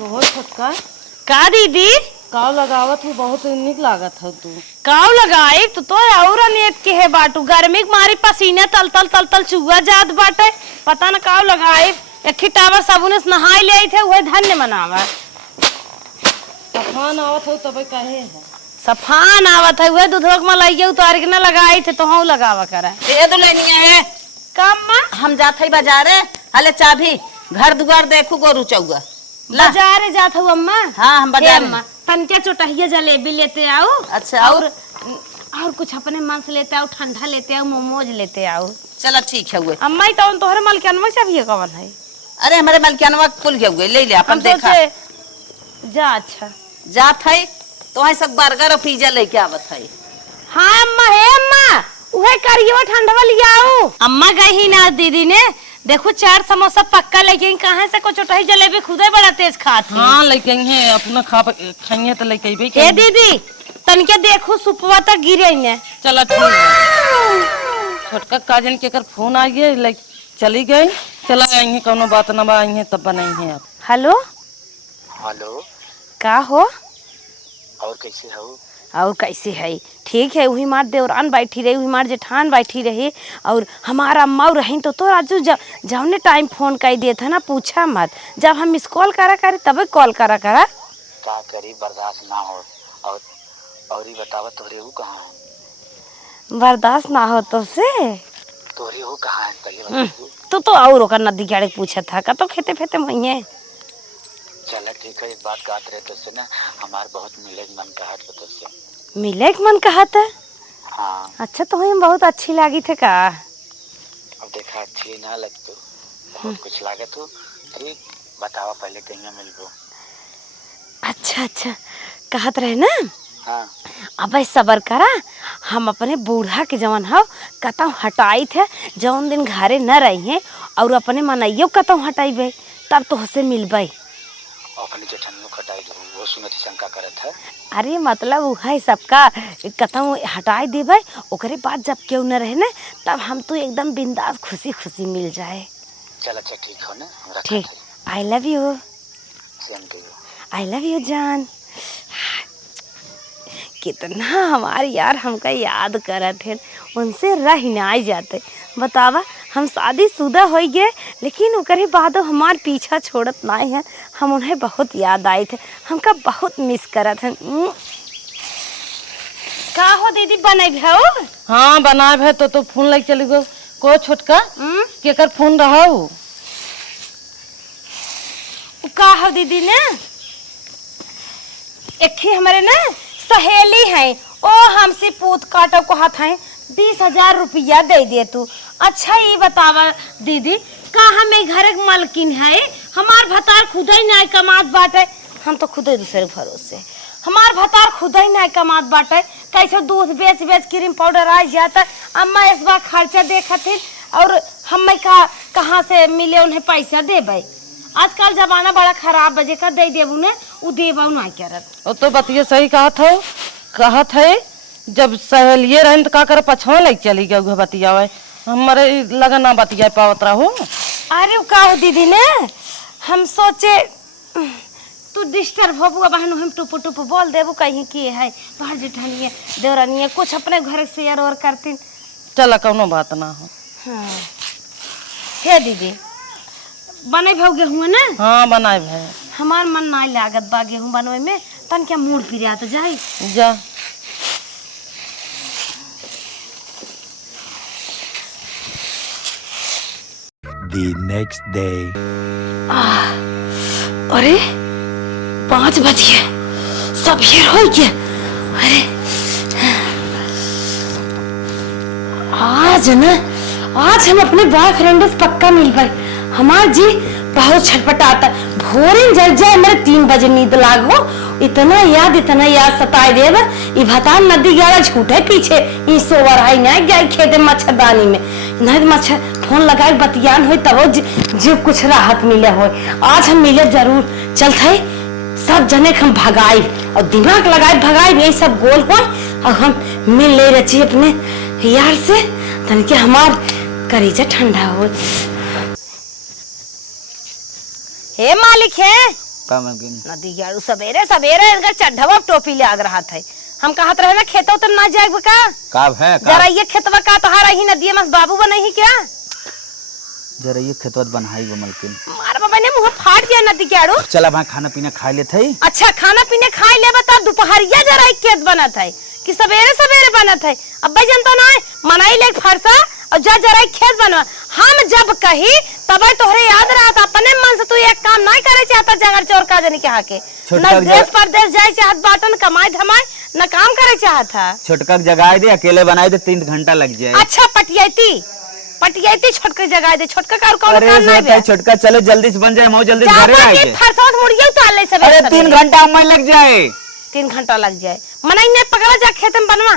बहुत छोटका का दीदी काव लगावत हूँ, बहुत निक लागत है तू। काव लगाई तो और अनियत के है बाटू गर्मी के मारी पसीना तल तल तल तल चुआ जात बाटे। पता न काव लगाई एक टावर साबुन से नहाई ले थे वही धन्य मनावा। तूफान आवत हो तब कहे है सफान आवत है वह दूधक मलाई उतार के न लगाई थे तो हम लगावा करे ये तो लेनी है काम मां हम जाते ही बाजारे हले चाबी घर दुआर देखू गोरू चौगा बाजारे जात हूँ अम्मा। हाँ हम बाजार में तनके चोटहिया जलेबी लेते आओ। अच्छा और कुछ अपने मन से लेते आओ, ठंडा लेते आओ, मोमोज लेते आओ। चलो ठीक है हुए अम्मा ही तो तोहरे मलकियनवा चाहिए कौन है? अरे हमारे मलकियनवा खुल गया हुए ले ले अपन देखा जा। अच्छा जात है तो है सब बर्गर और पिज्जा लेके आवत है। हाँ अम्मा है अम्मा उहे करियो ठंडवा लिया आओ। अम्मा गई ना दीदी ने देखो 4 समोसा पक्का लेके कहां से को चोटाई जलेबी खुदे बड़ा तेज खाती। हाँ लेके हैं अपना खाइए तो लेके भी हे दीदी तनके देखो सुपवा तक गिरे ने। चला ठीक है। छोटका काजन के कर फोन आ गया लाइक चली गई। चला आई कोनो बात ना आई है तब बनाई है आप। हेलो हेलो का हो और कैसे हो? और कैसे है? ठीक है वही मार देवरान बैठी रही, वही मार जेठान बैठी रही और हमारा अम्मा रही तो राजू जब टाइम फोन कर दिए था ना पूछा मत। जब हम मिस कॉल करा करे तब कॉल करा क्या करी बर्दाश्त ना हो। और ही बतावा तोरे हो कहाँ है? बर्दाश्त ना हो तो से तोरे हो कहाँ है पहले बता। तो और ओकर नदी गाड़े पूछा था का तो खेते फेते वही। चला ठीक है एक बात कहत रहे तो से ना हमार बहुत मिले मन कहत हो तो से। मिले के मन कहा था? हाँ अच्छा तो हम बहुत अच्छी लगी थे का? अब देखा अच्छी ना लग तो बहुत कुछ लागत हो। ठीक बतावा पहले कहीं मिलबो। अच्छा अच्छा कहत रहे ना। हाँ अब सबर करा हम अपने बूढ़ा के जवन हो कतौ हटाई थे जौन दिन घरे न रही हैं और अपने मनइयो कतौ हटाई बे तब तो से मिलबे। अपने जेठन खटाई दो वो सुनत शंका करत है। अरे मतलब वो है सबका कतौ हटाई देबे ओकरे बाद जब क्यों न रहे ना तब हम तो एकदम बिंदास खुशी खुशी मिल जाए। चल अच्छा ठीक हो ना हम ठीक I love you. Same to you. I love you जान। कितना हमारे यार हमका याद करत है उनसे रह ना जाते। बतावा हम शादीशुदा हो गए लेकिन ओकरे बाद हमार पीछा छोड़त नहीं है। हम उन्हें बहुत याद आए थे हमका बहुत मिस करत है। का हो दीदी बने हो? हाँ बनाए भे तो फोन लग चली गो को छोटका के कर फोन रहा का हो दीदी ने एक ही हमारे ना सहेली है ओ हमसे पूत काटो को हाथ है 20,000 रुपया दे दे तू। अच्छा ये बतावा दीदी का हमें घर मालकिन है हमार भतार खुद ही नहीं कमात बाटे। हम तो खुद ही दूसरे भरोसे हमार भतार खुद ही नहीं कमात बाटे। कैसे दूध बेच बेच क्रीम पाउडर आ जाता। अम्मा इस बार खर्चा देखती और हम कहाँ से मिले उन्हें पैसा देबे। आजकल जमाना बड़ा खराब बजे का दे देबू ने उ देबू नहीं करत। वो तो बतिया सही कहत है जब सहेलिए रहे तो का करे पछवा लग चली गई बतिया हमारे लगन ना बतिया पावत रहो। अरे का हो दीदी ने हम सोचे तू डिस्टर्ब हो बहन हम टुप टुप बोल देबू कहीं की है बाहर जेठानी देवरानी कुछ अपने घर से शेयर और करती। चला कोनो बात ना हो। हाँ हे दीदी बने भाव गेहूं ना? हाँ बनाए भाई हमार मन नहीं लागत बा गेहूं बनवे में तन क्या मूड पिरिया तो जाई जा। The next day. अरे 5 बज गए सब ये हो गया। अरे आज हम अपने बॉयफ्रेंड से पक्का मिल पाए। हमार जी बहुत छटपटाता भोरे जग जाए मेरे 3 बजे नींद लागो इतना याद सताए देव ये भतान नदी गया झूठे पीछे ये सोवर आई नहीं गए खेते मच्छरदानी में नहीं मच्छर फोन लगाए बतियान हो तब जो कुछ राहत मिले हो। आज हम मिले जरूर चल थे सब जने हम भगाई और दिमाग लगाए भगाई यही सब गोल हो और हम मिल ले रची अपने यार से तन के हमार करीजा ठंडा हो। हे मालिक है का मलकिन नदी गाड़ू सवेरे सवेरे अगर चढ़वा टोपी ले आग रहा था। हम कहत रहे ना खेतों तुम ना जाए का है जरा ये खेतवा का तोहारा ही नदी में बाबू बनही क्या जरा ये खेतवत बनाई वो मलकिन। मार बाबा ने मुंह फाट गया नदी गाड़ू। चला भाई खाना पीना खा लेते ही। अच्छा खाना पीने खाए ले बता दोपहरिया जरा एक खेत बना था कि सवेरे सवेरे बना था। अब भाई जनता ना मनाई ले फरसा और जा जरा एक खेत बनवा। हम जब कही तब तोहरे याद रहा था अपने मन से तू एक काम नहीं करे चाहता जंगल चोर का जनी के हाके न देश परदेश जाए चाहत बाटन कमाए धमाए न काम करे चाहता। छोटका जगाए दे अकेले बनाए दे 3 घंटा लग जाए। अच्छा पटियाती छोटके जगाए दे छोटका का कौन काम नहीं बे। छोटका चले जल्दी से बन जाए मो जल्दी घरे आ जाए। फरसात मुड़िए उतार ले सवेरे। अरे 3 घंटा में लग जाए। 3 घंटा लग जाए मनाई ने पकड़ा जा खेत में बनवा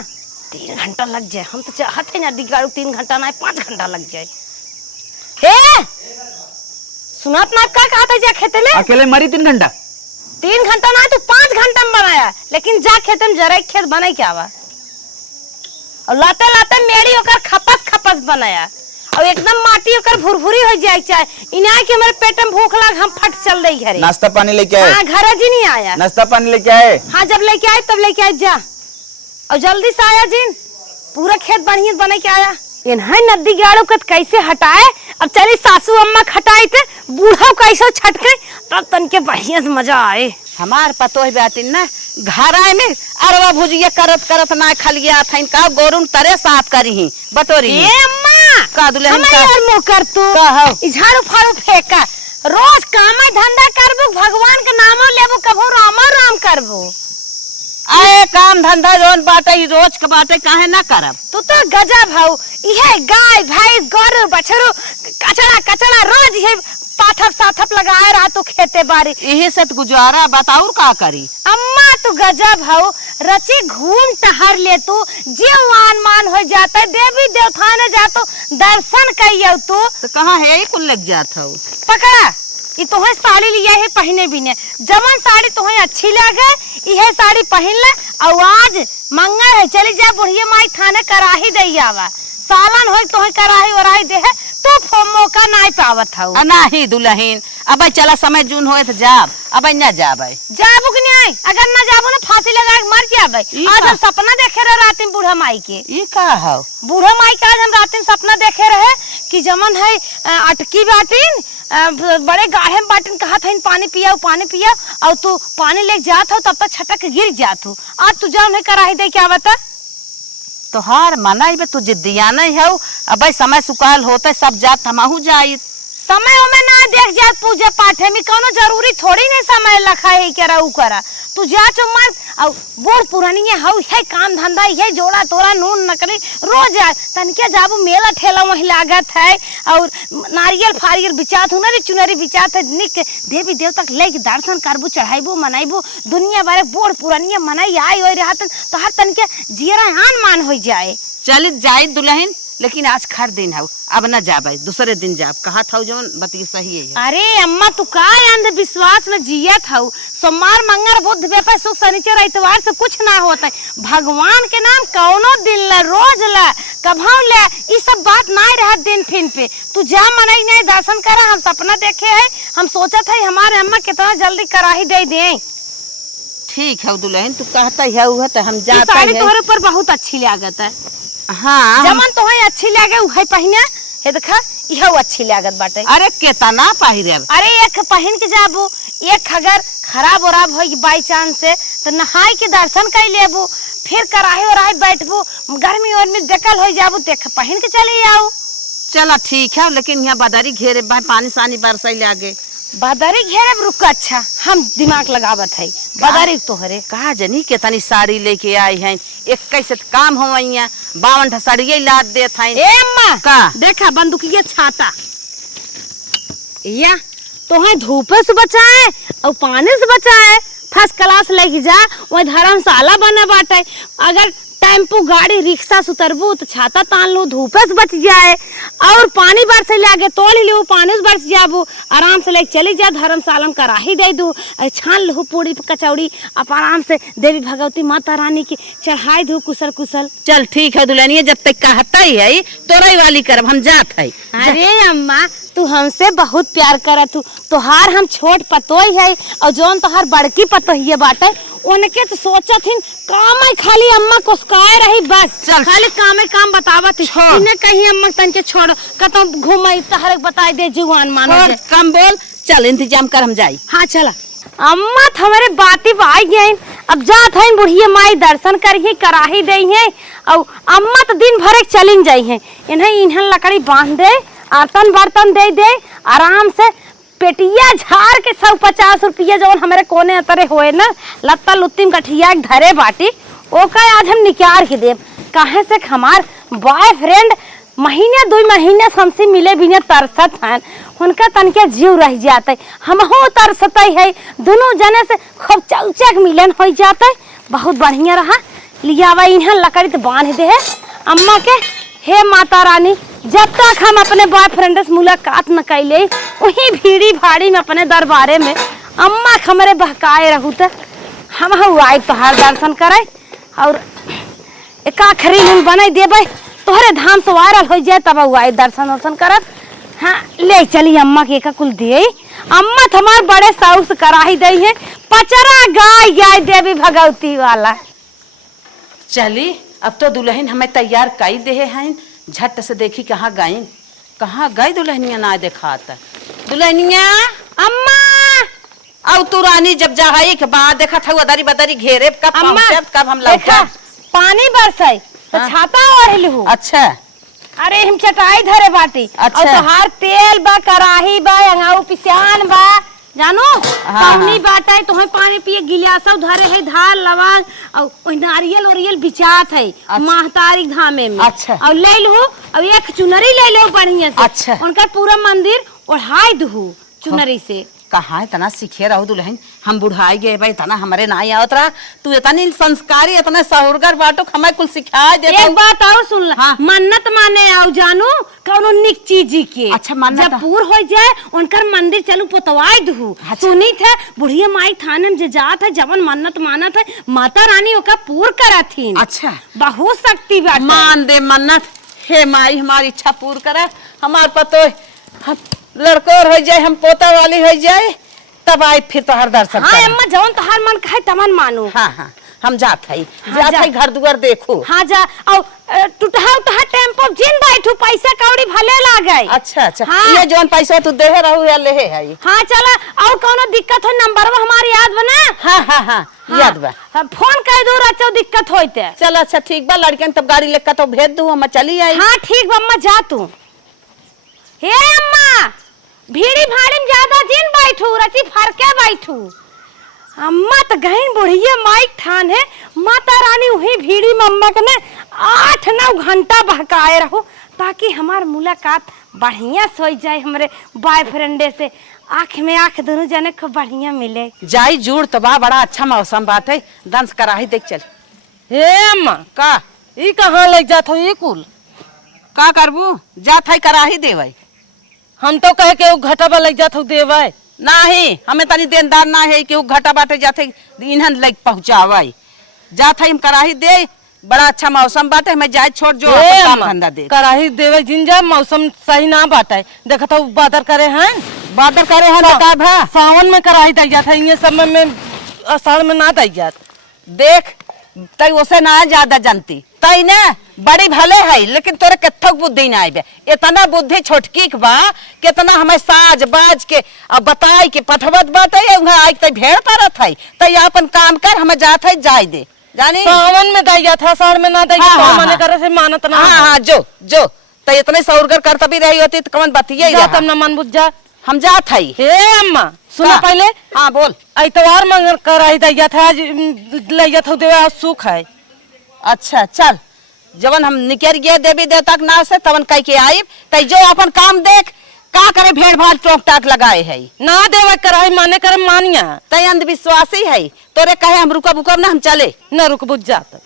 3 घंटा लग जाए। हम तो चाहते ना दिगाड़ू 3 घंटा ना 5 घंटा लग जाए। हे सुनात ना का कहता जा खेत में अकेले मरी 3 घंटा 3 घंटा ना तो 5 घंटा में बनाया लेकिन जा खेत में जरा एक खेत बनाई क्या हुआ और लाते लाते मेड़ी होकर खपस बनाया और एकदम माटी होकर भुरभुरी हो जाए चाहे इना के मेरे पेट में भूख लग हम फट चल रही घरे। नाश्ता पानी लेके आए। हां घर जी नहीं आया। नाश्ता पानी लेके आए। हां जब लेके आए तब लेके आए जा और जल्दी से आया जिन पूरा खेत बढ़िया बने के आया। इन्हें नदी गाड़ो के कैसे हटाए अब चली सासू अम्मा खटाई थे बूढ़ा कैसे छटके तब तन के बढ़िया से मजा आए। हमार पतो बेटी ना घर आए में अरवा भुजिया करत ना खलिया थैन का गोरुन तरे साफ करी बटोरी ए अम्मा का दुल्हन का यार मुंह कर तू झाड़ू फाड़ू फेंका रोज काम धंधा करबू भगवान के नामो लेबू कभो राम राम करबू। आए काम धंधा जोन बाटे रोज के बाटे काहे ना करब। तू तो गजब हौ इहे गाय भैंस गरु बछरू कचड़ा रोज ये पाथप साथप लगाए रहा तू खेते बाड़ी यही से गुजारा बताऊ का करी। अम्मा तू गजब हौ रची घूम टहर ले तू जीवान मान हो जाता देवी देवताने जातो दर्शन कइयो तू तो कहां है ही कुल लग जात हौ। पकड़ा ये तोहे साड़ी लिया है पहने भी ने जवन साड़ी तोहे अच्छी लगे यह साड़ी पहन ले और आज मंगल है चली जा बुढ़िया माई थाने कराही दई आवा सालन हो तोहे कराही वराही दे तो मौका नहीं पावत हौ। नाही दुल्हन अब चला समय जून होए तो जाब अब ना जाबे जाबू कि नहीं अगर ना जाबू ना फांसी लगा के मर जाबे। आज हम सपना देखे रहे रात में बूढ़ा माई के ये का हौ बूढ़ा माई का आज हम रात में सपना देखे रहे कि जमन है अटकी बाटिन बड़े गाढ़े में बाटिन कहा था पानी पिया और तू पानी ले जात हो तब तक छटक गिर जात हो। आज तू जा उन्हें कराही दे क्या बता तोहार मनाई बे तू जिद्दिया नहीं हौ अब समय सुकाल होते सब जात हमहू जाई समय में ना देख जात पूजा पाठ में कोनो जरूरी थोड़ी नहीं समय लखा है करा उ करा तू जा चो मत और बूढ़ पुरानिया हौ है काम धंधा है जोड़ा तोरा नून नकली रोज आ तनके जाबू मेला ठेला वही लागत है और नारियल फारियल बिचात हुनरी चुनरी बिचात है निक देवी देवता के लेके दर्शन करबू चढ़ाइबू मनाइबू दुनिया भरे बूढ़ पुरानिया मनाई आई होई रहत तो हर तनके जियरा आन मान हो जाए। चल जाई दुल्हन लेकिन आज खर दिन हौ अब न जाबे दूसरे दिन जाब कहा था जौन बती सही है। अरे अम्मा तू का अंधविश्वास में जियत हौ सोमवार मंगल बुध बेपा सुख शनिचर इतवार से कुछ ना होता है भगवान के नाम कौनो दिन ला रोज ला कभाऊ ले ये सब बात नहीं रहा दिन फिन पे तू जा मनाई नहीं दर्शन करा हम सपना देखे है हम सोचत है हमारे अम्मा कितना जल्दी कराही दे दे। ठीक है दुल्हन तू कहता है तो हम जाते साड़ी तोहरे ऊपर बहुत अच्छी लागत है। हाँ जमन तोहे अच्छी लागे उहे पहिने हे देखा इहो अच्छी लागत बाटे। अरे केतना पहिरब अरे एक पहन के जाबू एक अगर खराब वराब हो बाई चांस से तो नहाई के दर्शन कर लेबू फिर कराही वराही बैठबू गर्मी वर्मी बेकल हो जाबू देख पहन के चली आओ। चला ठीक है लेकिन यहाँ बदरी घेरे पानी सानी बरसाई लागे बदरी घेरे रुक अच्छा हम दिमाग लगावत है बदरी तोहरे कहा जनी के तनी साड़ी लेके आई हैं 21 काम हो 52 साड़िये लाद देत हैं। ए अम्मा का देखा बंदूकिया छाता या तोहे धूप से बचाए और पानी से बचाए फर्स्ट क्लास लेके जा वही धर्मशाला बने बाटे अगर टेम्पो गाड़ी रिक्शा से उतरबू तो छाता तान लो, धूप से बच जाए, और पानी बरसे लागे तोड़ लो, पानी से बरस जाबू, आराम से लेके चली जा धर्मशाला में कराही दे दू, छान लो पूरी कचौड़ी, अब आराम से देवी भगवती माता रानी की चढ़ाई दू कुशल कुशल। चल ठीक है दुल्हनिया, जब तक कहता ही है तोरा वाली करब, हम जात है। अरे अम्मा तू हमसे बहुत प्यार करत हूँ, तोहार हम छोट पतोही है और जौन तोहार बड़की पतोहिए बाटे उनके तो सोचत हिन काम है खाली अम्मा कोसकाए रही बस, चल। खाली कामे काम बतावत ही, इन्हें कहीं अम्मा तन के छोड़ कतौ घुमाई तहर बताई दे जुआन मानो और दे। कम बोल, चल इंतजाम कर हम जाई। हाँ चला अम्मा हमारे बाती बाई गई, अब जात है बुढ़िया माई दर्शन करिए कराही दे है, और अम्मा तो दिन भर चलिन जाई है, इन्हें इन्हन लकड़ी बांध दे, आतन बर्तन दे दे, आराम से पेटिया झाड़ के 150 रुपया जौन हमारे कोने अतरे होए ना लत्ता लुत्ती गठिया धरे बाटी ओका आज हम निकाल के देव, काहे से हमार बॉयफ्रेंड महीने 2 महीने से हमसे मिले बिना तरसत हैं, उनका तनके जीव रह जाते, हम हो तरसत है, दोनों जने से खूब चौचक मिलन हो जाते, बहुत बढ़िया रहा। लिया इन्हें लकड़ी तो बांध दे है अम्मा के, हे माता रानी जब तक हम अपने बॉयफ्रेंड से मुलाकात न कैले वही भीड़ी भाड़ी में अपने दरबारे में अम्मा हमारे बहकाए रहू तो हम आए तोहार दर्शन करे, और एक आखिरी दिन बना देवे तोहरे धाम से वायरल हो जाए तब आए दर्शन वर्शन करब। हाँ ले चली अम्मा के कुल दे, अम्मा हमार बड़े साउस कराही दे है, पचरा गाय गाय देवी भगवती वाला। चली अब तो दुल्हन हमें तैयार कई दे हैं, झट से देखी कहाँ गई, कहाँ गई दुल्हनिया ना देखाता। दुल्हनिया अम्मा अब तू रानी जब जाई के बाद देखा था अदरी बदरी घेरे कब पहुंचब कब हम देखा लौटब। पानी बरसाई तो हाँ। छाता ओढ़ लू। अच्छा अरे हम चटाई धरे बाटी, अच्छा। और तोहार तेल बा कराही बा अंगाऊ पिसियान बा जानो पानी बाटा है, तुम्हें पानी पिए गिलासा धरे है धार लवांग और नारियल ओरियल बिचात है। अच्छा। महतारी धामे में। अच्छा। और ले लो अब एक चुनरी ले लो बढ़िया से। अच्छा। उनका पूरा मंदिर ओढ़ाई दू चुनरी से। कहाँ इतना सीखे रहो दुल्हन, हम बुढ़ाई गए भाई इतना हमारे ना आवत रहा, तू इतनी संस्कारी इतना सहुरगर बाटो हमें कुल सिखा दे। एक बात और सुन ला। हाँ। मन्नत माने आओ जानू कौनो निक चीज के। अच्छा, मन्नत। जब पूर हो जाए उनकर मंदिर चलू पोतवाई दू। अच्छा। सुनी थे बुढ़िया माई थाने में जे जात है जवन मन्नत मानत है माता रानी ओका पूर करथिन। अच्छा। बहुत शक्ति बाटे। मान दे मन्नत, हे माई हमारी इच्छा पूर्ण करे, हमार पतो हम लड़कोर हो जाए हम पोता वाली हो जाए तब आए फिर तो हर दर्शन। हाँ अम्मा जवन तोहार मन कहे तमन मानू। हाँ हाँ हम जात है हाँ, जात जा। है घर दुआर देखो। हाँ जा और टूटहा उठहा टेम्पो जिन बैठू पैसा कौड़ी भले लागे। अच्छा अच्छा। हाँ। ये जौन पैसा तू देहे रहू या लेहे है। हाँ चला और कोनो दिक्कत हो नंबर हमारी याद बना। हाँ हाँ हाँ याद बा। हाँ, फोन कर दो रचो दिक्कत होते। चल अच्छा ठीक बा, लड़कन तब गाड़ी लेकर तो भेज दू हम चली आई। हाँ ठीक बा अम्मा जा तू। हे अम्मा भीड़ी भाड़ी में ज्यादा जिन बैठू रची फरके बैठू। अम्मा तो गई बुढ़िया माइक ठान है माता रानी वही भीड़ी में अम्मा के ना 8-9 घंटा बहकाए रहो ताकि हमार मुलाकात बढ़िया सो जाए हमारे बॉयफ्रेंडे से। आँख में आँख दोनों जने को बढ़िया मिले। जाई जुड़ तो बा बड़ा अच्छा मौसम बात है, दंस कराही देख चल। हे अम्मा का ई कहाँ लग जात हो ये कुल? का करबू जात है कराही देवाई। हम तो कहे के घटबा लग जात हो देवे नहीं हमें तनी देनदार ना है कि वो घटा बाटे जाते इन्हन लग पहुंचावाई जात है हम कराही दे, बड़ा अच्छा मौसम बाटे हमें जाए छोड़ जो हे अपन काम अम्मा, धंधा दे। कराही देवे जिन जा मौसम सही ना बाटे देखा था बादर करे हैं बादर करे हैं तो का भा सावन में कराही दई जात है ये समय में आषाढ़ में ना दई जात। देख तई उसे ना ज्यादा जानती तई ना बड़ी भले है लेकिन तोरे कथक बुद्धि ना आइबे, इतना बुद्धि छोटकी के बा कितना हमें साज बाज के अब बताई के पठवत बाटे उहाँ आई तई भेड़ परत है तई अपन काम कर हमें जात है जाय दे जानी। सावन में दई जात है आषाढ़ में ना दई हाँ, जात हाँ, माने हाँ। करे से मानत ना। हाँ हाँ जो जो तई इतने सौरगर करता भी रही होती तो कौन बतिये जा तब ना मन बुझ जा। हम जात है। हे अम्मा सुनो का? पहले हाँ बोल। इतवार में कराही दई जात है आज ले जात हो देवे आज सुख है। अच्छा चल जवन हम निकल गए देवी देवता के नाव से तवन कह के आई तई जो अपन काम देख का करे भेड़ भाड़ टोक टाक लगाए है ना देवे कराही माने करे मानिया तई अंधविश्वासी है तोरे कहे हम रुकब उकब ना हम चले न रुक बुझ जात।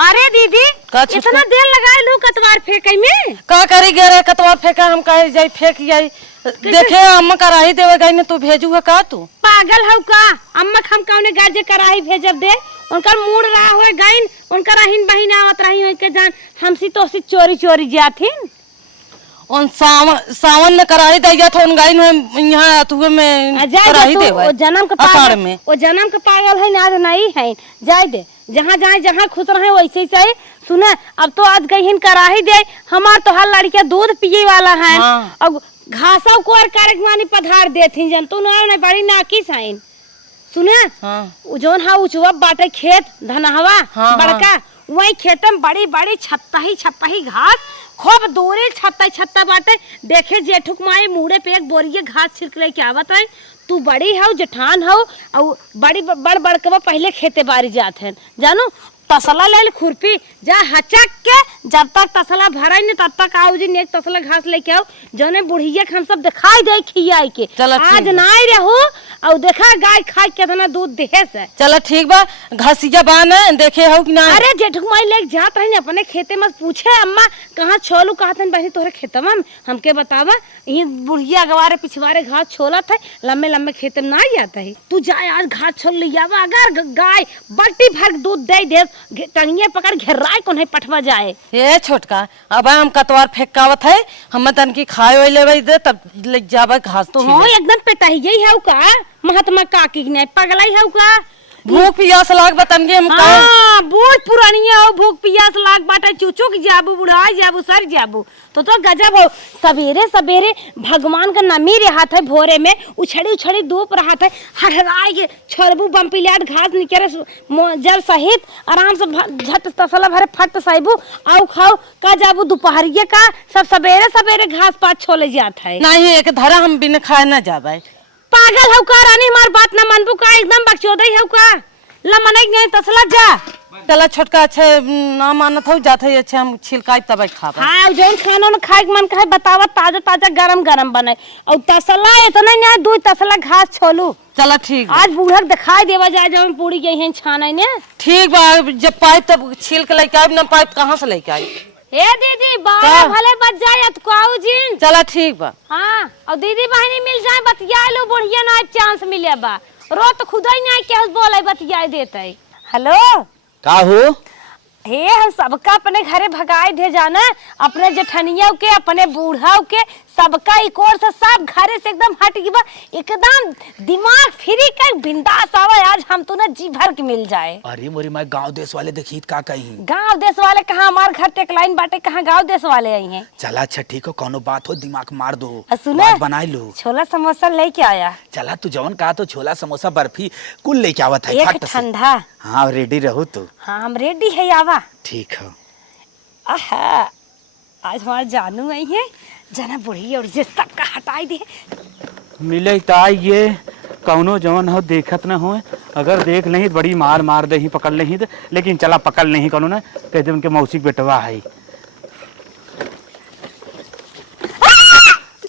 अरे दीदी का छुपा? इतना देर लगाए लू कतवार फेंके में। का करी गे रे कतवा फेंका हम कहे जाई फेंक जाई देखे अम्मा कराही देवे गई ने तू भेजू है का तू पागल हौ का? अम्मा हम कौने गाजे कराही भेजब दे? उनकर मूड रहा होए गाइन उनकर रहीन बहिन आवत रही होई के जान हमसी तो सी चोरी चोरी जाथिन। उन सावन में कराही दैया था उन गाइन में यहाँ तुए में कराही देवे वो जन्म के अषाढ़ पागल में वो जन्म के पागल है ना नहीं है जाय दे जहाँ जाए जहाँ खुश रहे वैसे ही सही। सुने अब तो आज गई कराही दे हमार तो हर लड़कियां दूध पिए वाला है। हाँ। अब घासा को और कारक मानी पधार देथिन जन तू ना बड़ी नाकी साइन सुने। हाँ। जोन हा उचवा बाटे खेत धनहवा हाँ, बड़का वही खेत में बड़ी बड़ी छत्ता ही घास खूब दूरी छत्ता बाटे देखे जेठुक माई मुड़े पे एक बोरिए घास छिड़क ले के आवत है। तू बड़ी हौ जेठान हौ और बड़ी बड़कवा पहले खेते बारी जात है जानू तसला ले खुरपी जा हचक के जब तक तसला भराई नहीं तब तक आओ जी एक तसला घास लेके आओ जने बुढ़िया के हम सब दिखाई दे खियाई के आज ना रहू और देखा गाय खाई कितना दूध देहे से। चला ठीक बा घसिया बान देखे हो कि ना। अरे जेठुक माई लेके जात रही अपने खेते में पूछे अम्मा कहाँ छोलू कहतन बहनी तोहरे खेतवा में हमके बतावा यही बुढ़िया गवारे पिछवारे घास छोलत है लम्बे लम्बे खेते में ना जाता है। तू जाए आज घास छोल लिया अगर गाय बल्टी भर दूध दे टंगिए पकड़ घेराई को नहीं पठवा जाए। ये छोटका अब हम कतवार फेंकावत है हम तन की खाए वाले लेवे दे तब ले जावे घास तो हो एकदम पेटाही यही है का महात्मा काकी ने पगलाई है का भूख प्यास लाग बतन के हम हां बूढ़ पुरानिया हो भूख प्यास लाग बाटा चुचुक जाबू बुढ़ाई जाबू सर जाबू तो गजब हो। सवेरे सवेरे भगवान का नमी रहत है भोरे में उछड़ी धूप रहत है हरराई के छोरबू बम्पिलियाट घास निकरे जल सहित आराम से झट तसला भरे फट साइबू आउ खाओ का जाबू दोपहरिए का सब सवेरे घास पात छोले जात है। नहीं एक धरा हम बिन खाए ना जावे। पागल हौ का रानी हमार बात ना मनबू का एकदम बकचोदई हौ का ला मनई नहीं तसला जा। चला छोटका अच्छे ना मानत हो जात है अच्छे हम छिलकाई तब खाबे। हां जौन खाना न खाए के मन कहे बतावा ताजा गरम बने और तसला इतना ना दू तसला घास छोलू। चला ठीक आज बूढ़क दिखाई देवा जाए जब पूरी गई है छाने ने ठीक बा जब पाइप तब छील के लेके आइब ना पाइप कहां से लेके आई। ए दीदी बारह भले बच जाए तो आऊ जिन। चला ठीक बा। हां और दीदी बहनी मिल जाए बतिया लो बढ़िया ना चांस मिले बा रो तो खुदा ही नहीं के बोले बतिया देते। हेलो का हो हे हम सबका अपने घरे भगाए दे जाना अपने जेठनिया के अपने बूढ़ा के सबका इकोर से सब घरे से एकदम हट गया एकदम दिमाग फ्री कर बिंदास आवे आज हम तो ना जी भर के मिल जाए। अरे मोरी मैं गांव देश वाले देखी का कहीं गांव देश वाले कहाँ हमार घर टेक लाइन बाटे कहाँ गांव देश वाले आई हैं। चला अच्छा ठीक हो कोनो बात हो दिमाग मार दो सुना बनाए लो छोला समोसा लेके आया। चला तू जवन कहा तो छोला समोसा बर्फी कुल लेके आवत है एक ठंडा। हाँ रेडी रहो तो। हाँ हम रेडी है आवा। ठीक है। आहा आज हमारे जानू आई है जना बुढ़ी और जे सबका हटाई दे मिले ये कौनो जवन हो देखत न हो अगर देख नहीं तो बड़ी मार दे ही पकड़ ले तो लेकिन चला पकड़ नहीं कौनो ना कह दे उनके मौसी बेटवा है।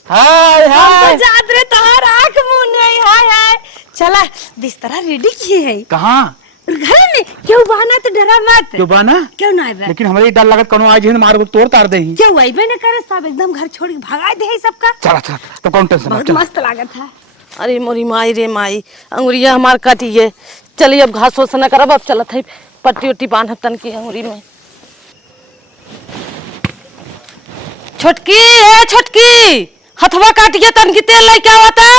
हाय हाय जात रे तोहर आंख मुंह नहीं हाय चला बिस्तरा रेडी किए है कहाँ घर में क्यों बहाना तो डरा मत क्यों बाना क्यों ना आवे लेकिन हमारे डर लगत कौनो आज मार को तोड़ तार दे ही क्यों आइबे न करे सब एकदम घर छोड़ के भगा दे है सबका। चला तो कौन टेंशन बहुत चला। मस्त लागत है। अरे मोरी माई रे माई अंगुरिया हमार कटिए चलिए अब घास ओस न करब अब चलत है पट्टी उट्टी बांधब तन की अंगुरी में। छोटकी हथवा काटिए तन की तेल लेके आवता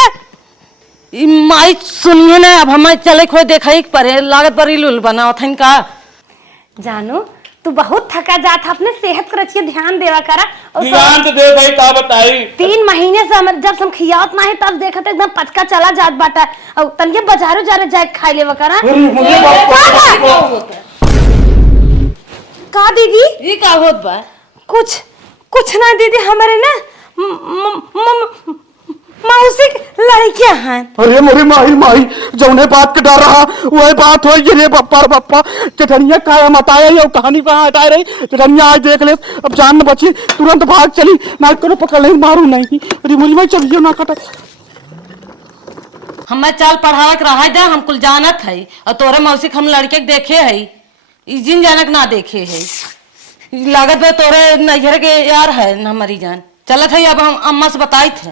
माई सुनिए ना अब हमें चले खोए देखा परे लागत बड़ी लुल बनावत है इनका। जानू तू बहुत थका जात अपने सेहत को रचिए ध्यान देवा करा और ध्यान तो दे भाई का बताई 3 महीने से हम जब हम खियावत नहीं तब देखत एकदम पचका चला जात बाटा और तनके बाजारो जारे जाए खाई लेवा करा। का दीदी ये का होत बा कुछ ना दीदी हमारे ना मौसी लड़कियां हैं। अरे मोरी माही जौने बात के डर रहा वही बात हो रे बप्पा चटनिया का मताया ये कहानी पे हटाए रही चटनिया आज देख ले अब जान न बची तुरंत भाग चली ना करो पकड़ नहीं मारू नहीं अरे मुझे में चलिए ना कटा हमें चाल पढ़ावे के रहा दे हम कुल जानत है और तोरे मौसी हम लड़के के देखे है ई जिन जानक ना देखे है लागत बे तोरे नैहर के यार है ना हमारी जान। चलत है अब हम अम्मा से बताई थे।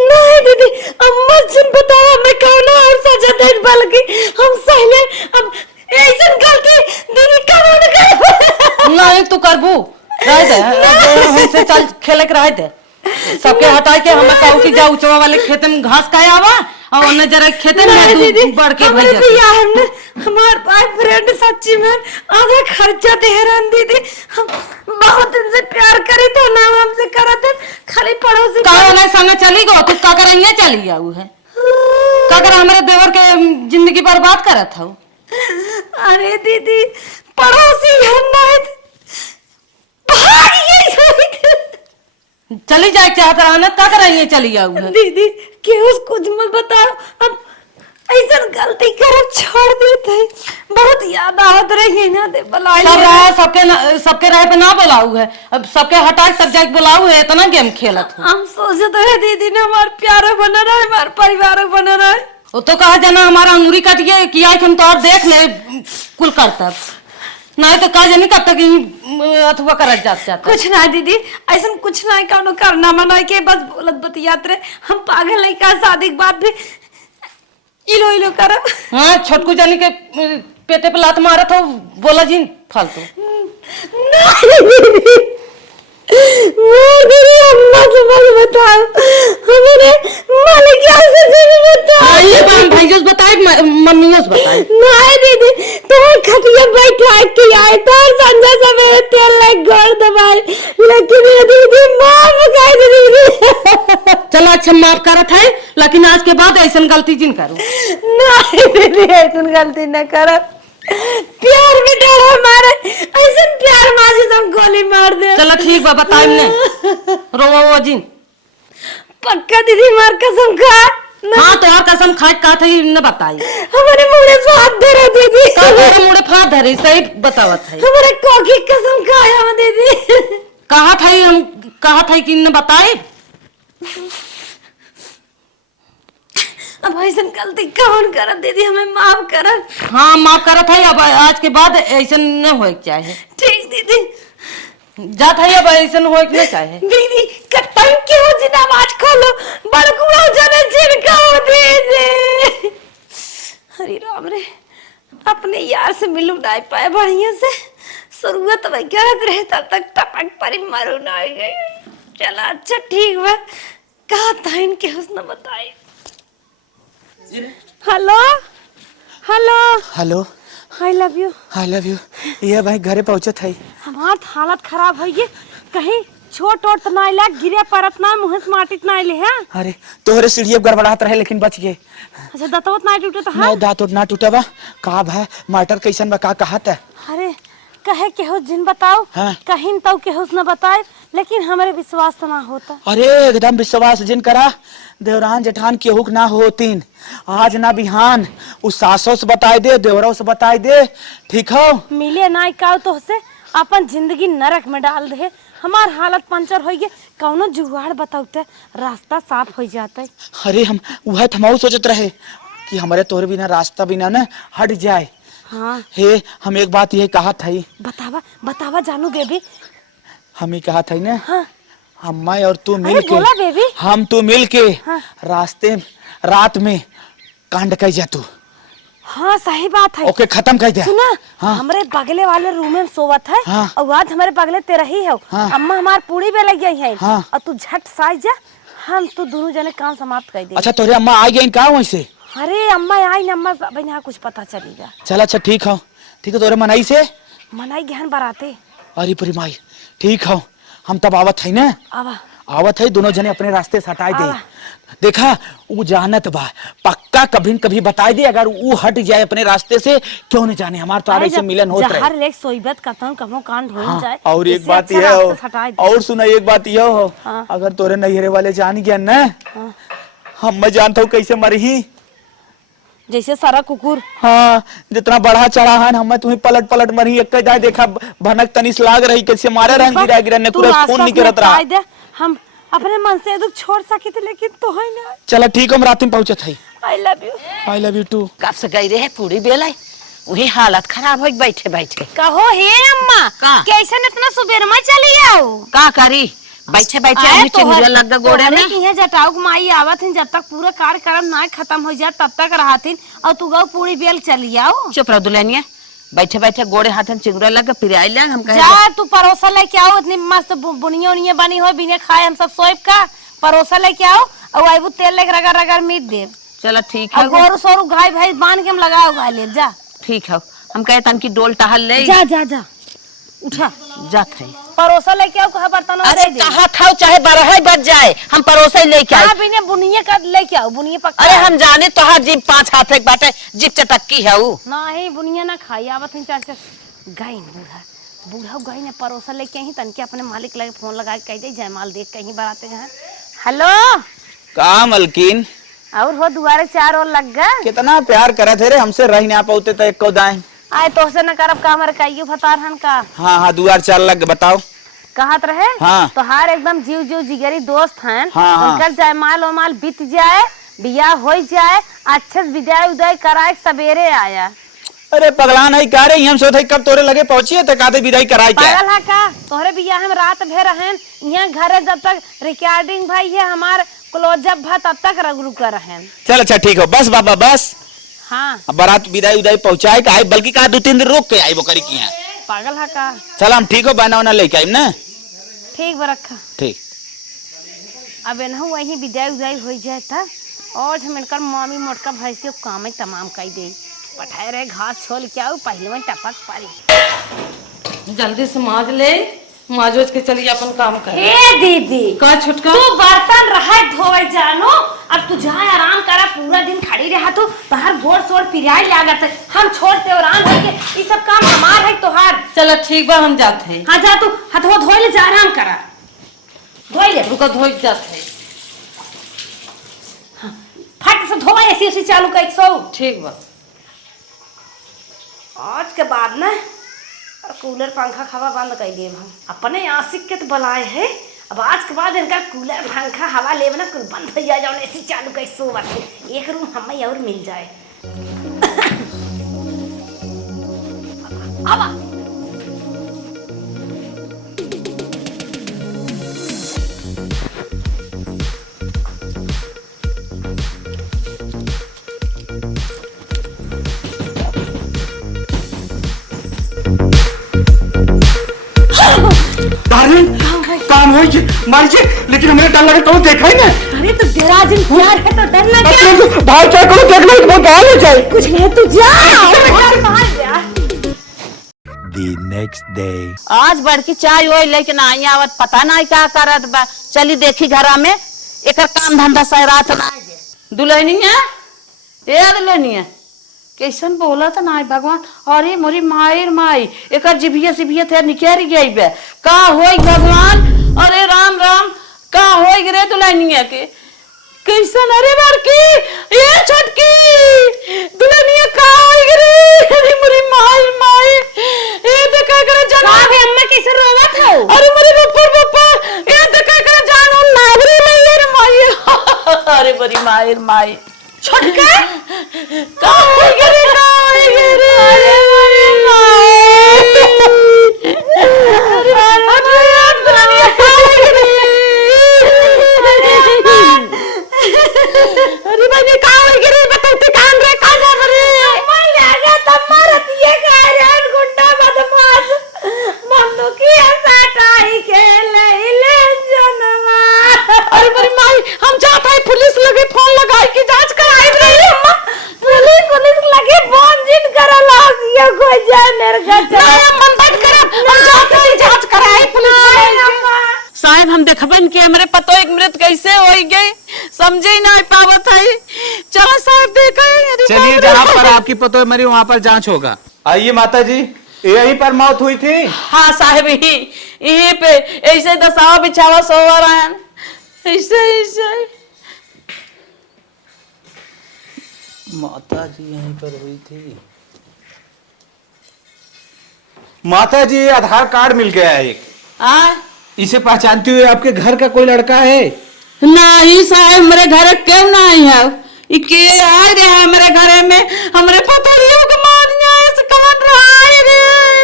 नहीं दीदी, अम्मा जिन बताया मैं कौन और सजा दे बल्कि हम सहले अब ऐसन गलती दीदी कौन कर। नहीं तू करबू रह दे हमसे चल खेले के रह दे। सबके हटाई के हमें कहू कि जाओ उचवा वाले खेत में घास खाए आवा और उन्हें जरा खेते में तू बढ़ के भेज हमने हमार बॉयफ्रेंड सच्ची में आधा खर्चा दे रहा दीदी। हम बहुत दिन से प्यार करे तो ना हमसे करत है खाली पड़ोसी का ना संग चली गो तू का करेंगे चली आऊ है का कर हमारे देवर के जिंदगी बर्बाद करत हूं। अरे दीदी पड़ोसी हम नहीं भाग गई चली जाए चाहत रहना का करेंगे चली आऊ है। दीदी क्यों कुछ मत बताओ, अब ऐसा गलती कर छोड़ देते हैं। बहुत याद आवत रही है ना दे बुलाए सब रहे सबके रहे पे ना बुलाऊ है। अब सबके हटाए सब जाके बुलाऊ है इतना गेम खेलत हो। हम सोचे तो है दीदी ने हमारे प्यारा बना रहा है हमारे परिवार बना रहा है। वो तो कहा जाना हमारा अंगूरी कट गया किया हम तो और देख ले कुल करता नहीं तो कहा जानी कब तक अथवा करत जाता कुछ ना दीदी ऐसा कुछ ना कौनो करना मना के बस बोलत बतियात रहे। हम पागल नहीं का शादी के बाद भी इलो इलो करब। हाँ छोटकू जानी के पेटे पे लात मारत हो बोला जी फालतू। अम्मा से मत बताओ हमारे मालिक से बताओ। ये बात भाईयों से बताए मम्मियों से बताए। नहीं दीदी तो खटिया बैठा के आए तो संजय सवेरे तेल लग गोड़ दबाए लेकिन ये दीदी माफ कर दीदी। चलो अच्छा माफ करत है लेकिन आज के बाद ऐसा गलती जिन करो। नहीं दीदी ऐसा गलती न करो। प्यार में डर हमारे ऐसा प्यार माजी हम गोली मार दे। चलो ठीक बा बताए ने रोवा वो जिन पक्का दीदी मार कसम खा। हाँ तो और कसम खाए का थी न बताई। हमारे मुंह में हाथ धरे दीदी। हमारे मुंह में हाथ धरे सही बतावत है। हमारे कोकी कसम खाया हम दीदी। कहा था हम कहा था कि न बताए। अब ऐसा गलती कौन करत दीदी हमें माफ करत। हाँ माफ करत है अब आज के बाद ऐसा न होए के चाहे। ठीक दीदी जात है अब ऐसा होए के न चाहे। दीदी कतई क्यों जिन आवाज खोलो बड़कुआ जाने जिनका हो दीदी। हरी राम रे अपने यार से मिलू नहीं पाए बढ़िया से शुरुआत में करत रहे तब तक टपक परी मरू ना गई। चला अच्छा ठीक बा कहा था इनके हुस्न बताए। Hello hello hello I love you. ये भाई घरे पहुंचत है। हमार हालत खराब है ये कहीं छोट ओट ना ला गिरे परत ना मुंह से माटित ना ले है। अरे तोहरे सीढ़िया गड़बड़ात रहे लेकिन बच गए। अच्छा दतवत ना टूटे तो नहीं दांत ना टूटा बा का भाई मटर कैसन बा का कहत है। अरे कहे के हो जिन बताओ हाँ। कहीं तो के हुस्न बताए लेकिन हमारे विश्वास तो ना होता। अरे एकदम विश्वास जिन करा देवरान जेठान केहू ना होतीन आज ना बिहान उस सासों से बताए दे देवरों से बताए दे ठीक हो। मिले ना का तो से अपन जिंदगी नरक में डाल दे। हमार हालत पंचर हो गए कौनो जुगाड़ बताते रास्ता साफ हो जाता है। अरे हम वह थमाऊ सोचत रहे कि हमारे तोहरे बिना रास्ता बिना न हट जाए। हाँ हे हम एक बात ये कहा था बतावा बतावा जानू बेबी। हम ही कहा था ना हाँ हम और तू मिल अरे बोला बेबी। के हम तू मिल के हाँ। रास्ते रात में कांड कर जा तू। हाँ सही बात है। ओके खत्म कर दे। सुना हाँ। हमारे बगले वाले रूम में सोवत है। हाँ। और आज हमारे बगले तेरा ही है। हाँ। अम्मा हमार पूरी पे लग गई है। हाँ। और तू झट साई जा हम तू दोनों जने काम समाप्त कर दे। अच्छा तोरे अम्मा आ गई का वैसे। अरे अम्मा आई न अम्मा बहना कुछ पता चलेगा। चल अच्छा ठीक हो तोरे मनाई से मनाई गहन बराते। अरे पूरी माई ठीक हो हम तब आवत है ना आवत है दोनों जने अपने रास्ते से हटाए दे। देखा वो जानत बा पक्का कभी न कभी बताए दे अगर वो हट जाए अपने रास्ते से क्यों न जाने हमार तो से मिलन होत रहे। हर लेक सोईबत कतन कमो कांड हो जाए। और एक बात ये हो और सुना एक बात ये हो अगर तोरे नैहरे वाले जान गया ना हम मैं जानता हूँ कैसे मरही जैसे सारा कुकुर। हाँ जितना बढ़ा चढ़ा है हम तुम्हें पलट पलट मरी एक जाए देखा भनक तनिस लाग रही कैसे मारे रहे गिरा गिरा ने पूरा खून निकलत रहा। हम अपने मन से दुख छोड़ सके थे लेकिन तो है ना। चलो ठीक हम रात में पहुंचत है। I love you. I love you too. कब से गई रहे पूरी बेलाई वही हालत खराब हो बैठे बैठे। कहो हे अम्मा का? कैसे इतना सुबेर में चली आओ? का करी बैठे बैठे आए चिंगुरिया लग गए गोड़े में। किहे जटाऊ के माई आवत हन, जब तक पूरा कार्यक्रम ना खत्म हो जाए तब तक रहतिन और तू गौ पूरी बेल चली आओ। चुप रह दुल्हनिया, बैठे बैठे गोड़े हाथ में चिंगुरिया लग गए फिर आई ले हम कहे जा तू परोसा लेके आओ, इतनी मस्त बुनिया उनिया बनी हो बिने खाए हम सब सोएब का। परोसा लेके आओ और आइबू तेल लेके रगड़ रगड़ मीट देव। चलो ठीक है। और गोरू सोरू गाय भाई बांध के हम लगाओ गाय ले जा। ठीक है हम कहे तन की डोल टहल ले जा जा जा उठा जात रही। परोसा लेके आओ कहा बर्तन अरे कहा खाओ चाहे 12 बज जाए हम परोसे लेके आए। बिने बुनिया का लेके आओ, बुनिया पक्का। अरे हम जाने तो हाथ जीप 5 हाथ एक बाटे जीप चटक्की है वो। नहीं बुनिया ना खाई आवत हन चाचा गाय बूढ़ा बूढ़ा गाय ने परोसा लेके ही तन के अपने मालिक लगे फोन लगा के कह दे जयमाल देख कहीं बराते हैं। हेलो का मलकिन और हो दुआरे 4 और लग गए। कितना प्यार करे थे रे हमसे रह ना पाते तो एक को दाएं। आए तो से न करब का हमर कइयो फतार हन का। हाँ हाँ 2 4 लग बताओ। कहत रहे हाँ। तो हार एकदम जीव जीव जिगरी दोस्त हैं। हाँ, हाँ। उनकर जयमाल ओमाल बीत जाए, बियाह हो जाए, अच्छे से विदाई उदाई कराए सवेरे आया। अरे पगला नहीं का रे हम सोचे कब तोरे लगे पहुंचिए तो काते विदाई कराई क्या। पागल है का तोहरे बियाह में रात भर रहन यहाँ घरे जब तक रिकॉर्डिंग भाई है हमार क्लोजअप भा तब तक रगरू कर रहन। चल अच्छा ठीक हो बस बाबा बस। हाँ अब बारात विदाई उदाई पहुंचाए का बल्कि का 2-3 दिन रुक के आई वो करी की है। पागल है का। चल हम ठीक हो बना वना लेके आइम ना। ठीक बरखा ठीक। अब एनहु वही विदाई उदाई हो जाए था और मिलकर मामी मोटका भैंसियों काम ही तमाम कई दे पठाए रहे घास छोल क्या पहले में टपक पारी। जल्दी से माज ले, माजोज के चलिए अपन काम कर। हे दीदी का छुटका तू बर्तन रहा धोए जानो, अब तू जहाँ आराम करा पूरा दिन खड़ी रहा तू बाहर गोड़ सोड़ पिराई लागत है। हम छोड़ते और आराम करके ये सब काम हमार है तोहार। चलो ठीक बा हम जाते हैं। हाँ जा तू हथवा धोए ले जा आराम करा धोए ले रुको धोई जाते हैं। फट से धोए ऐसी उसी चालू कर सो। ठीक बा। आज के बाद ना कूलर पंखा हवा बंद कर दिए हम अपने आशिक के तो बुलाए हैं। अब आज के बाद इनका कूलर पंखा हवा ले ना कुल बंद हो जाए जाओ ऐसी चालू कर सो बात एक रूम हमें और मिल जाए। अब डार्लिंग काम हो मारिए लेकिन हमने डर लगे तो देखा ही ना। अरे तो देराजिन प्यार है तो डर लग गया। तो भाई क्या करो देख लो वो गाल हो जाए। कुछ नहीं तू जा बाहर जा। The next day. आज बड़की चाय ओए लेकिन आई आवत पता नहीं क्या करत बा। चली देखी घरा में एकर काम धंधा सह रात ना दुल्हनिया ए दुल्हनिया कैसन बोला था ना भगवान। अरे मोरी मायर माई एकर जिभिया सिभिया थे निकल गई बे का होई भगवान। अरे राम राम का होई रे दुल्हनिया के कैसन। अरे बड़की ये छोटकी दुल्हनिया का होई रे। अरे मोरी माई माई ये देखा करे जान अबे अम्मा कैसे रोवत हो। अरे मोरी बप्पा ये देखा करे जान नागरी में ये रे माई। अरे मोरी मायर माई छोटका का होई रे का होई रे। अरे मोरी माई अरे यार दुल्हनिया का होई रे। अरे भाई का होई रे बताते कान रे का जा रे। अम्मा लगा तमरत ये गायन गुंडा बदमाश बंदूकी सटाई के ले जनमा। अरे मेरी माई हम जाता है पुलिस लगे फोन लगाई की जांच कराई रे। पुलिस लगे फोन जिन करा लाग ये कोई जाए मेरे घर चला मन बंद कर हम जाते हैं जांच कराई पुलिस। साहब हम देखबन के हमरे पतो एक मृत कैसे होई गई समझे ही नहीं पावत है। चलो साहब देखे। चलिए जहाँ पर आपकी पतो मरी वहाँ पर जांच होगा। आइए माता जी यहीं पर मौत हुई थी। हाँ साहब ही यहीं पे ऐसे दसावा बिछावा सोवा रहन ऐसे ऐसे। माता जी यहीं पर हुई थी। माता जी आधार कार्ड मिल गया एक। आ इसे पहचानते हुए आपके घर का कोई लड़का है? नहीं साहब मेरे घर क्यों नहीं है ये के आए रे हमारे घरे में हमरे पतोहियों के मारने से कौन रहा है रे।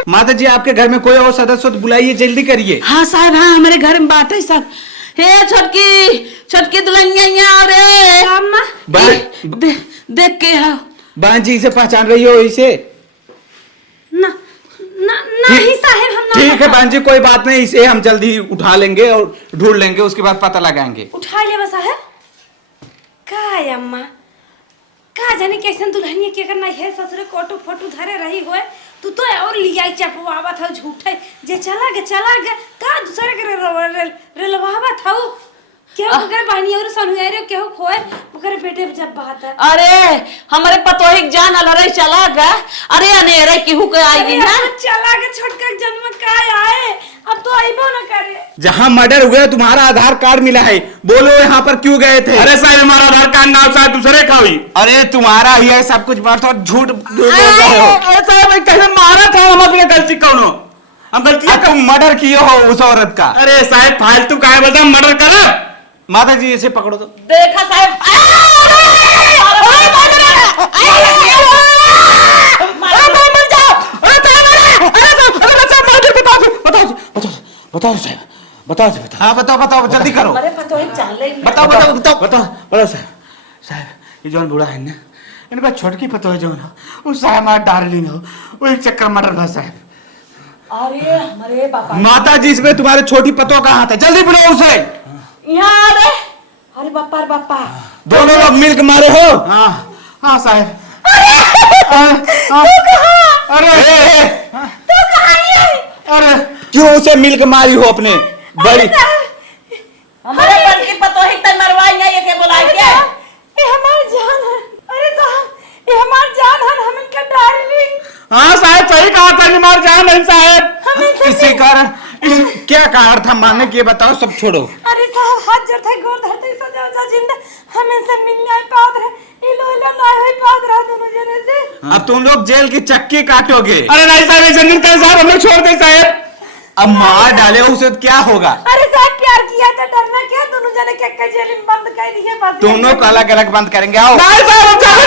माता जी आपके घर में कोई और सदस्य हो तो बुलाइए, जल्दी करिए। हाँ साहब, हाँ हमारे घर में बात है सब। हे छोटकी दुल्हनिया रे अम्मा देख के हाँ बहन जी इसे पहचान रही हो इसे? ना ना नहीं साहब, हम ना ठीक है बहन जी, कोई बात नहीं, इसे हम जल्दी उठा लेंगे और ढूंढ लेंगे, उसके बाद पता लगाएंगे। उठा ले बस साहब। का है अम्मा, का जाने कैसे दुल्हनिया के करना है ससुरे कोटू फोटू धरे रही होए। तू तो और लिया चपवावा था झूठे जे चला गया का दूसरे के रेलवावा था क्या ओकर बानी और सनुया रे केहू खोए ओकर बेटे जब बात है। अरे हमारे पतोहिक जान अलरे चला गया। अरे अनेरे केहू के आएगी ना चला के छोटका जन्म का आए, अब तो आईबो ना करे। जहाँ मर्डर हुआ तुम्हारा आधार कार्ड मिला है, बोलो यहाँ पर क्यों गए थे? अरे साहब हमारा आधार कार्ड नाम शायद दूसरे का हुई। अरे तुम्हारा ही है सब कुछ, बात और झूठ बोल रहे हो। अरे साहब कैसे मारा था, हम अपने गलती कौन हो, हम गलती तुम मर्डर किए हो उस औरत का। अरे साहब फालतू काहे बोलता, मर्डर करा। माता जी इसे पकड़ो तो। देखा साहब बताओ साहब, बताओ साहब। हाँ बताओ जल्दी करो। हमारे पतोहिक चाले बताओ साहब। ये जो बूढ़ा है ना, इनका छोटकी पतो है जो ना, उस साहब हमारा डार्लिंग हो, वो एक चक्कर मर्डर था साहब। अरे हमारे पापा माता जी इसमें तुम्हारे छोटी पतो कहाँ था, जल्दी बुलाओ उसे। यहाँ अरे बापा दोनों लोग मिल के मारे हो? हाँ साहब। अरे क्यों उसे मिल के मारी हो अपने बड़ी? हमारे बन की पतोहिक तक मरवाई है, ये के बुलाई के ये हमार जान है। अरे साहब ये हमार जान है, हम इनका डार्लिंग। हाँ साहब सही कहा था, हमार जान है साहब। इसी कारण क्या कारण था मारने की, ये बताओ, सब छोड़ो। अरे साहब हाथ जोड़ते गोर धरते सजा जिंदा हमें से मिलने आए पाद रहे इलो ना होई पाद रहा दोनों जने से। अब तुम लोग जेल की चक्की काटोगे। अरे नहीं साहब एक जमीन का साहब हम लोग छोड़ दे साहब। अब मार डाले उसे तो क्या होगा? अरे साहब प्यार किया था, डरना क्या, दोनों जने के जेल में बंद कर दिए बस। दोनों को अलग अलग बंद करेंगे। आओ नहीं साहब हम चाहे